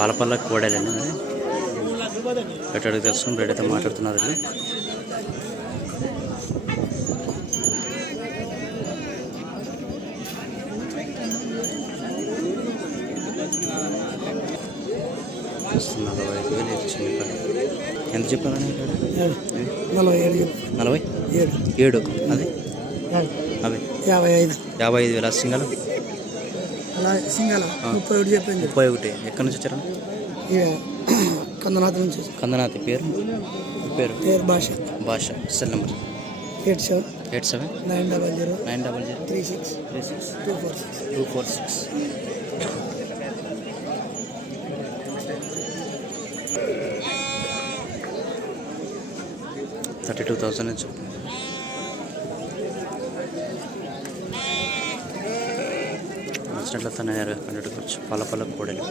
పాలపల్ల కోడలండి మరి. అడిగి తెలుసుకుని రేట్ అయితే మాట్లాడుతున్నారు వీళ్ళు. నలభై ఐదు వేలు ఇచ్చింది ఎంత ఇవి? నలభై ఏడు. నలభై? ఏడు. ఏడు. అది? అవి యాభై ఐదు. యాభై ఐదు వేల సింగల్? సింగల్ ముప్పై ఒకటి చెప్పింది ముప్పై ఒకటి. ఎక్కడి నుంచి వచ్చారు? కందనాథ నుంచి. కందనాథి పేరు? పేరు? పేరు భాష. భాష. Cell number? Eight seven. Eight seven? Nine double zero. Nine double zero. Three six. Three six. Two four six. Two four six. Thirty two thousand అని చెప్పు. రెస్టారెంట్లతో నేను నెరవేర్పడినట్టు కొంచెం పల పల కూడలు